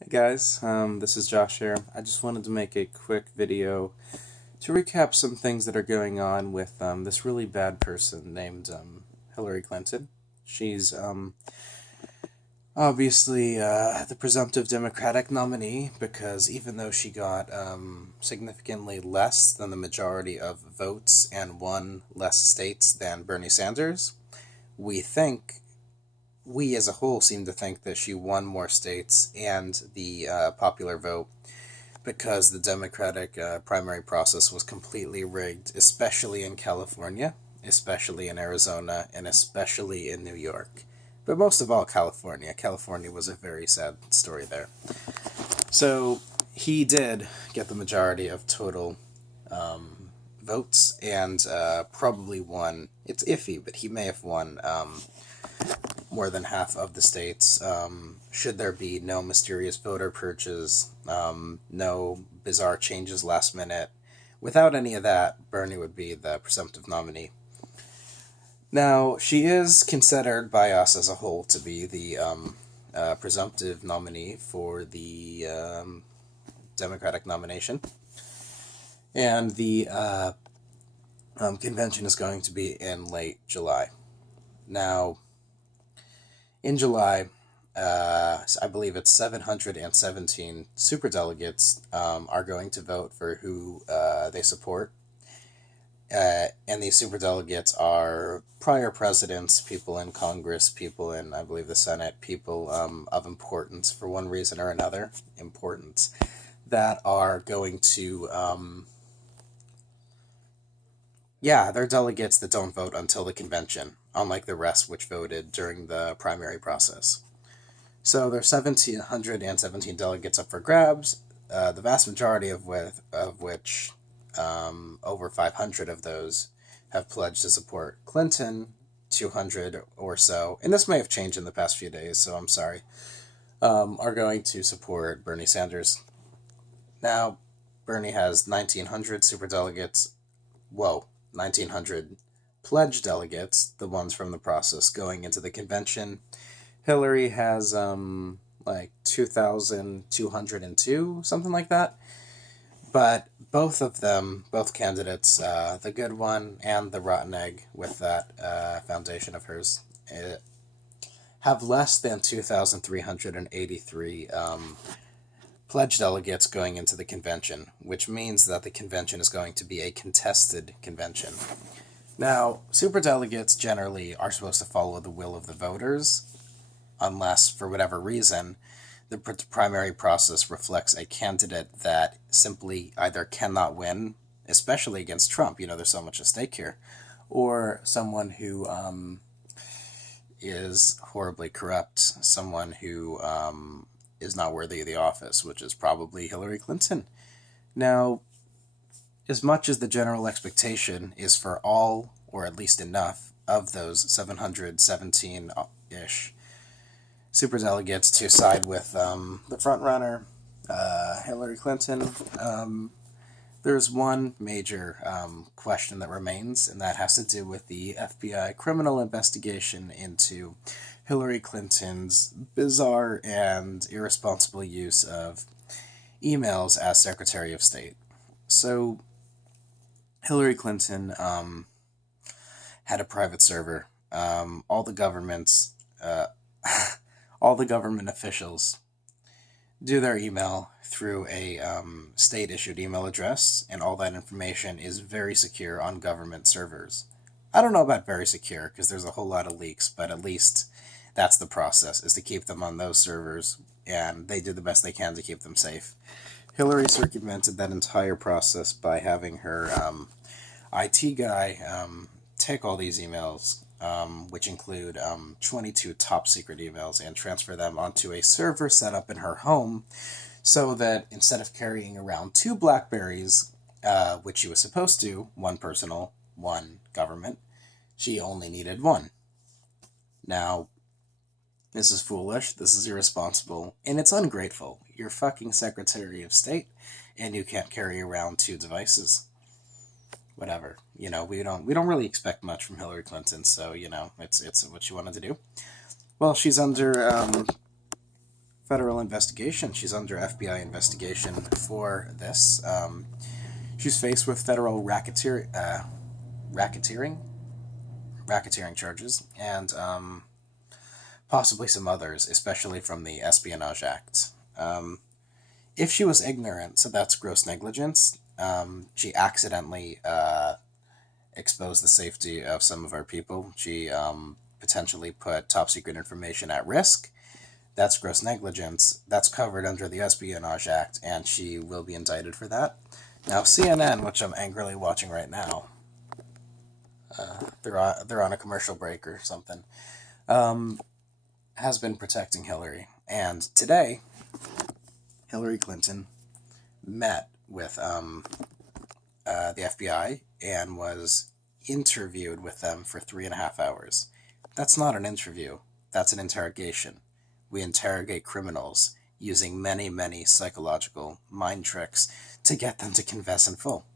Hey guys, this is Josh here. I just wanted to make a quick video to recap some things that are going on with this really bad person named Hillary Clinton. She's obviously the presumptive Democratic nominee because even though she got significantly less than the majority of votes and won less states than Bernie Sanders, we think we as a whole seem to think that she won more states and the popular vote because the Democratic primary process was completely rigged, especially in California, especially in Arizona, and especially in New York. But most of all, California. California was a very sad story there. So he did get the majority of total votes and probably won. It's iffy, but he may have won more than half of the states. Should there be no mysterious voter purges, no bizarre changes last minute, without any of that, Bernie would be the presumptive nominee. Now, she is considered by us as a whole to be the presumptive nominee for the Democratic nomination. And the convention is going to be in late July. Now, in July, I believe it's 717 superdelegates are going to vote for who they support. And these superdelegates are prior presidents, people in Congress, people in, I believe, the Senate, people of importance for one reason or another, importance, that are going to, they're delegates that don't vote until the convention, unlike the rest which voted during the primary process. So there's 1,717 delegates up for grabs, the vast majority of which, over 500 of those, have pledged to support Clinton, 200 or so, and this may have changed in the past few days, so I'm sorry, are going to support Bernie Sanders. Now, Bernie has 1,900 superdelegates. 1,900 pledged delegates, the ones from the process going into the convention. Hillary has like 2,202, something like that. But both of them, both candidates, the good one and the rotten egg with that foundation of hers, have less than 2,383 pledged delegates going into the convention, which means that the convention is going to be a contested convention. Now, superdelegates generally are supposed to follow the will of the voters, unless, for whatever reason, the primary process reflects a candidate that simply either cannot win, especially against Trump, there's so much at stake here, or someone who is horribly corrupt, someone who is not worthy of the office, which is probably Hillary Clinton. Now, as much as the general expectation is for all, or at least enough, of those 717-ish superdelegates to side with the frontrunner, Hillary Clinton, there's one major question that remains, and that has to do with the FBI criminal investigation into Hillary Clinton's bizarre and irresponsible use of emails as Secretary of State. So, Hillary Clinton had a private server. All the governments, all the government officials do their email through a state-issued email address, and all that information is very secure on government servers. I don't know about very secure, because there's a whole lot of leaks, but at least that's the process, is to keep them on those servers, and they do the best they can to keep them safe. Hillary circumvented that entire process by having her IT guy take all these emails, which include 22 top secret emails, and transfer them onto a server set up in her home so that instead of carrying around two Blackberries, which she was supposed to, one personal, one government, she only needed one. Now, this is foolish, this is irresponsible, and it's ungrateful. You're fucking Secretary of State, and you can't carry around two devices. Whatever. We don't really expect much from Hillary Clinton, so it's what she wanted to do. Well, she's under federal investigation. She's under FBI investigation for this. She's faced with federal racketeering charges, and possibly some others, especially from the Espionage Act. If she was ignorant, so that's gross negligence. She accidentally exposed the safety of some of our people. She potentially put top secret information at risk. That's gross negligence. That's covered under the Espionage Act, and she will be indicted for that. Now, CNN, which I'm angrily watching right now, they're on a commercial break or something, has been protecting Hillary. And today, Hillary Clinton met with the FBI and was interviewed with them for 3.5 hours. That's not an interview. That's an interrogation. We interrogate criminals using many, many psychological mind tricks to get them to confess in full.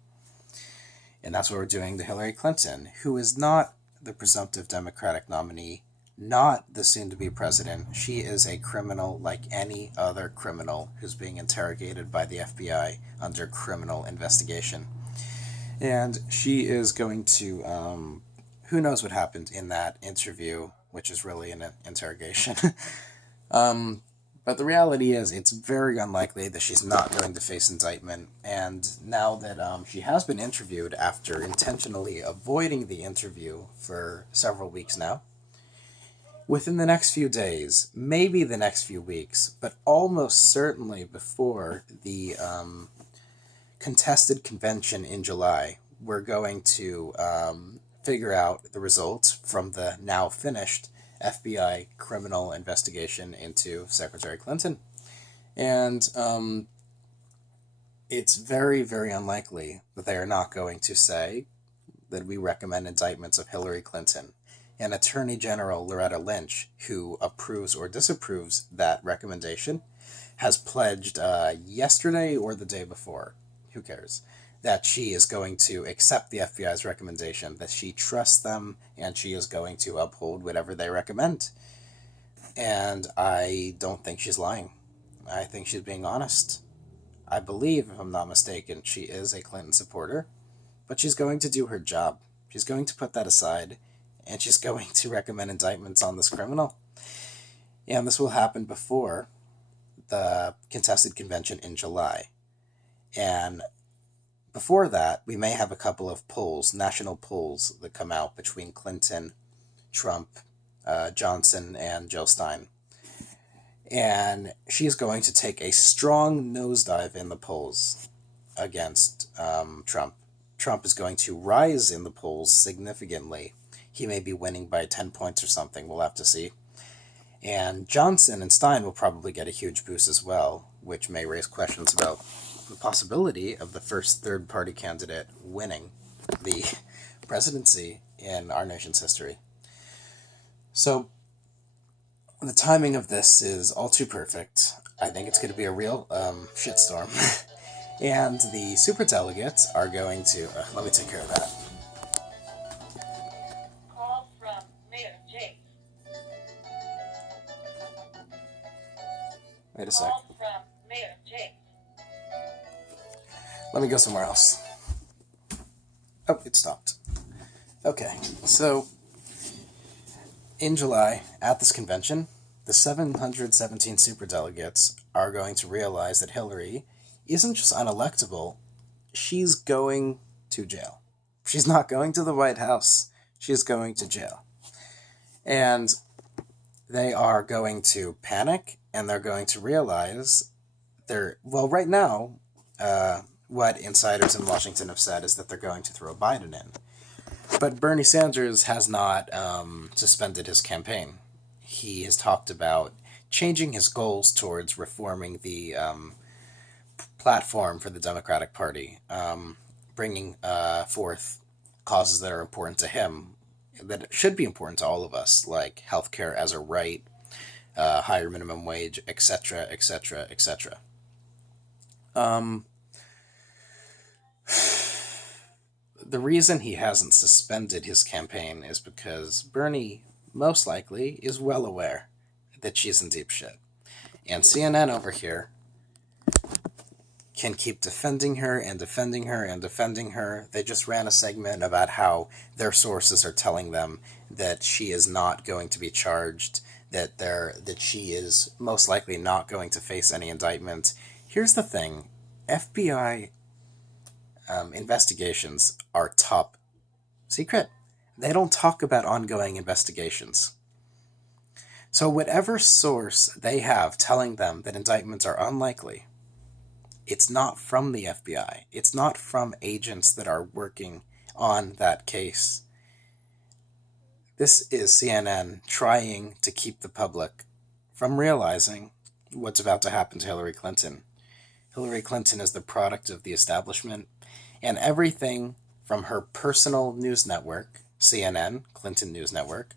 And that's what we're doing to Hillary Clinton, who is not the presumptive Democratic nominee, not the soon-to-be president. She is a criminal like any other criminal who's being interrogated by the FBI under criminal investigation. And she is going to, who knows what happened in that interview, which is really an interrogation. But the reality is, it's very unlikely that she's not going to face indictment. And now that she has been interviewed after intentionally avoiding the interview for several weeks now, within the next few days, maybe the next few weeks, but almost certainly before the contested convention in July, we're going to figure out the results from the now finished FBI criminal investigation into Secretary Clinton. And it's very, very unlikely that they are not going to say that we recommend indictments of Hillary Clinton. And Attorney General Loretta Lynch, who approves or disapproves that recommendation, has pledged yesterday or the day before, who cares, that she is going to accept the FBI's recommendation, that she trusts them, and she is going to uphold whatever they recommend. And I don't think she's lying. I think she's being honest. I believe, if I'm not mistaken, she is a Clinton supporter, but she's going to do her job. She's going to put that aside, and she's going to recommend indictments on this criminal. And this will happen before the contested convention in July. And before that, we may have a couple of polls, national polls, that come out between Clinton, Trump, Johnson, and Jill Stein. And she's going to take a strong nosedive in the polls against Trump. Trump is going to rise in the polls significantly. He may be winning by 10 points or something. We'll have to see. And Johnson and Stein will probably get a huge boost as well, which may raise questions about the possibility of the first third-party candidate winning the presidency in our nation's history. So the timing of this is all too perfect. I think it's going to be a real shitstorm. And the superdelegates are going to... let me take care of that. Call from Mayor James. Wait a sec. Call from Mayor James. Let me go somewhere else. Oh, it stopped. Okay, so in July, at this convention, the 717 superdelegates are going to realize that Hillary isn't just unelectable, she's going to jail. She's not going to the White House, she's going to jail. And they are going to panic, and they're going to realize right now, what insiders in Washington have said is that they're going to throw Biden in. But Bernie Sanders has not suspended his campaign. He has talked about changing his goals towards reforming the platform for the Democratic Party, bringing forth causes that are important to him, that should be important to all of us, like healthcare as a right, higher minimum wage, etc., etc., etc. The reason he hasn't suspended his campaign is because Bernie, most likely, is well aware that she's in deep shit. And CNN over here can keep defending her and defending her and defending her. They just ran a segment about how their sources are telling them that she is not going to be charged, that she is most likely not going to face any indictment. Here's the thing. FBI investigations are top secret. They don't talk about ongoing investigations. So whatever source they have telling them that indictments are unlikely, it's not from the FBI. It's not from agents that are working on that case. This is CNN trying to keep the public from realizing what's about to happen to Hillary Clinton. Hillary Clinton is the product of the establishment, and everything from her personal news network, CNN, Clinton News Network,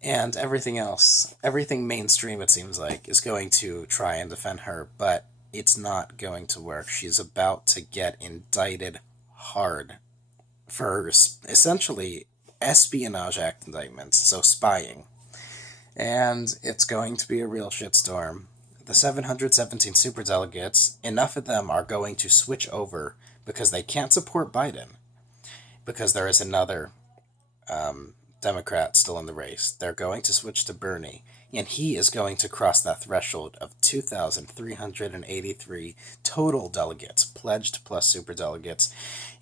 and everything else, everything mainstream, it seems like, is going to try and defend her, but it's not going to work. She's about to get indicted hard for essentially Espionage Act indictments, so spying. And it's going to be a real shitstorm. The 717 superdelegates, enough of them are going to switch over because they can't support Biden, because there is another Democrat still in the race. They're going to switch to Bernie, and he is going to cross that threshold of 2,383 total delegates, pledged plus superdelegates,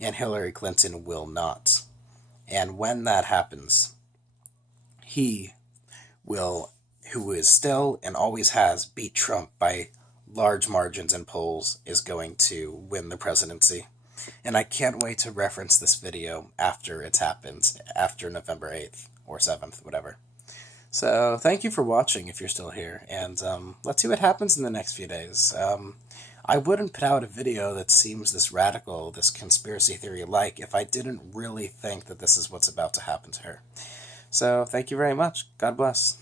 and Hillary Clinton will not. And when that happens, he will, who is still and always has beat Trump by large margins in polls, is going to win the presidency. And I can't wait to reference this video after it's happened, after November 8th or 7th, whatever. So thank you for watching if you're still here, and let's see what happens in the next few days. I wouldn't put out a video that seems this radical, this conspiracy theory-like, if I didn't really think that this is what's about to happen to her. So thank you very much. God bless.